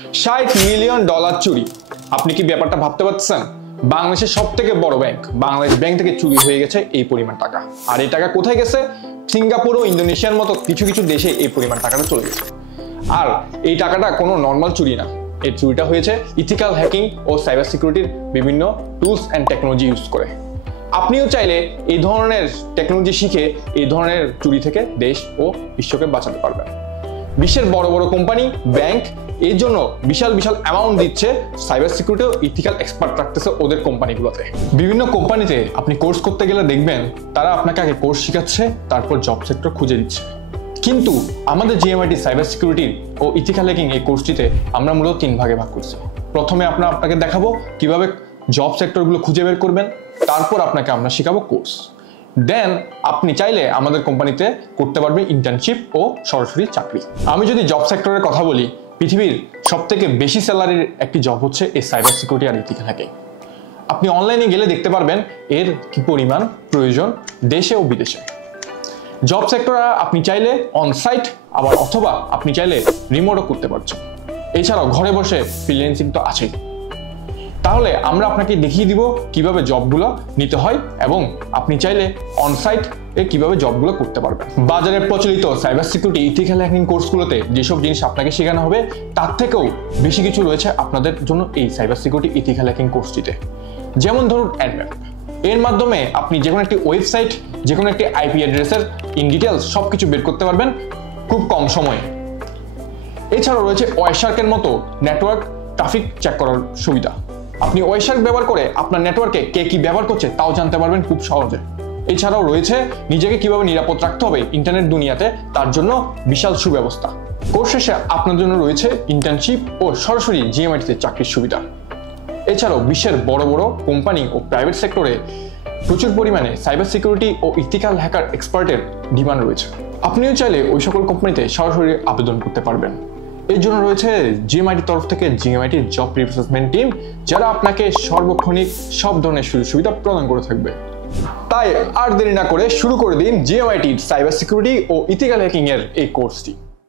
$60 million চুরি। আপনি কি ব্যাপারটা ভাবতে পারছেন? বাংলাদেশের সবথেকে বড় ব্যাংক বাংলাদেশ ব্যাংক থেকে চুরি হয়ে গেছে এই পরিমাণ টাকা। আর এই টাকা কোথায় গেছে? সিঙ্গাপুর ও ইন্দোনেশিয়ার মতো কিছু কিছু দেশে এই পরিমাণ টাকাটা চলে গেছে। আর এই টাকাটা কোনো নর্মাল চুরি না, এই চুরিটা হয়েছে ইথিক্যাল হ্যাকিং ও সাইবার সিকিউরিটির বিভিন্ন টুলস অ্যান্ড টেকনোলজি ইউজ করে। আপনিও চাইলে এই ধরনের টেকনোলজি শিখে এই ধরনের চুরি থেকে দেশ ও বিশ্বকে বাঁচাতে পারবেন। বিশ্বের বড় বড় কোম্পানি, ব্যাংক এর জন্য বিশাল বিশাল অ্যামাউন্ট দিচ্ছে, সাইবার সিকিউরিটি ও ইথিক্যাল এক্সপার্ট রাখতেছে ওদের কোম্পানিগুলোতে। বিভিন্ন কোম্পানিতে আপনি কোর্স করতে গেলে দেখবেন তারা আপনাকে আগে কোর্স শেখাচ্ছে, তারপর জব সেক্টর খুঁজে দিচ্ছে। কিন্তু আমাদের জিএমআইটি সাইবার সিকিউরিটি ও ইথিক্যাল হ্যাকিং এই কোর্সটিতে আমরা মূলত 3 ভাগে ভাগ করছি। প্রথমে আপনাকে দেখাবো কিভাবে জব সেক্টরগুলো খুঁজে বের করবেন, তারপর আপনাকে আমরা শেখাবো কোর্স। দেন আপনি চাইলে আমাদের কোম্পানিতে করতে পারবেন ইন্টার্নশিপ ও সরাসরি চাকরি। আমি যদি জব সেক্টরের কথা বলি, পৃথিবীর সবথেকে বেশি স্যালারির একটি জব হচ্ছে এই সাইবার সিকিউরিটি আর ইথিক্যাল হ্যাকিং। আপনি অনলাইনে গেলে দেখতে পারবেন এর কি পরিমাণ প্রয়োজন দেশে ও বিদেশে। জব সেক্টর আপনি চাইলে অনসাইট অথবা আপনি চাইলে রিমোটও করতে পারছেন। এছাড়াও ঘরে বসে ফ্রিল্যান্সিং তো আছেই। তাহলে আমরা আপনাকে দেখিয়ে দিব কিভাবে জবগুলো নিতে হয় এবং আপনি চাইলে অনসাইট এ কিভাবে জবগুলো করতে পারবেন। বাজারে প্রচলিত সাইবার সিকিউরিটি ইথিক্যাল হ্যাকিং কোর্সগুলোতে যেসব জিনিস আপনাকে শেখানো হবে তার থেকেও বেশি কিছু রয়েছে আপনাদের জন্য এই সাইবার সিকিউরিটি ইথিক্যাল হ্যাকিং কোর্সটিতে। যেমন ধরুন অ্যাডম্যাপ, এর মাধ্যমে আপনি যে কোনো একটি ওয়েবসাইট, যে কোনো একটি আইপি অ্যাড্রেসের ইন ডিটেলস সবকিছু বের করতে পারবেন খুব কম সময়ে। এছাড়াও রয়েছে ওয়াইশার্কের মতো নেটওয়ার্ক ট্রাফিক চেক করার সুবিধা। আপনি ওয়াইশার্ক ব্যবহার করে আপনার নেটওয়ার্কে কে কি ব্যবহার করছে তাও জানতে পারবেন খুব সহজে। এছাড়াও রয়েছে নিজেকে কিভাবে নিরাপদ রাখতে হবে ইন্টারনেট দুনিয়াতে, তার জন্য বিশাল সুব্যবস্থা। কোর্স শেষে আপনার জন্য রয়েছে ইন্টার্নশিপ ও সরাসরি জিএমআইটিতে চাকরির সুবিধা। এছাড়াও বিশ্বের বড় বড় কোম্পানি ও প্রাইভেট সেক্টরে প্রচুর পরিমাণে সাইবার সিকিউরিটি ও ইথিক্যাল হ্যাকার এক্সপার্টের ডিমান্ড রয়েছে। আপনিও চাইলে ওই সকল কোম্পানিতে সরাসরি আবেদন করতে পারবেন। এর জন্য রয়েছে জিএমআইটির তরফ থেকে জিএমআইটি জব রিপ্লেসমেন্ট টিম, যারা আপনাকে সর্বক্ষণিক সব ধরনের সুযোগ সুবিধা প্রদান করে থাকবে। তাই আর দেরি না করে শুরু করে দিন জিএমআইটির সাইবার সিকিউরিটি ও ইথিক্যাল হ্যাকিং এর এই কোর্সটি।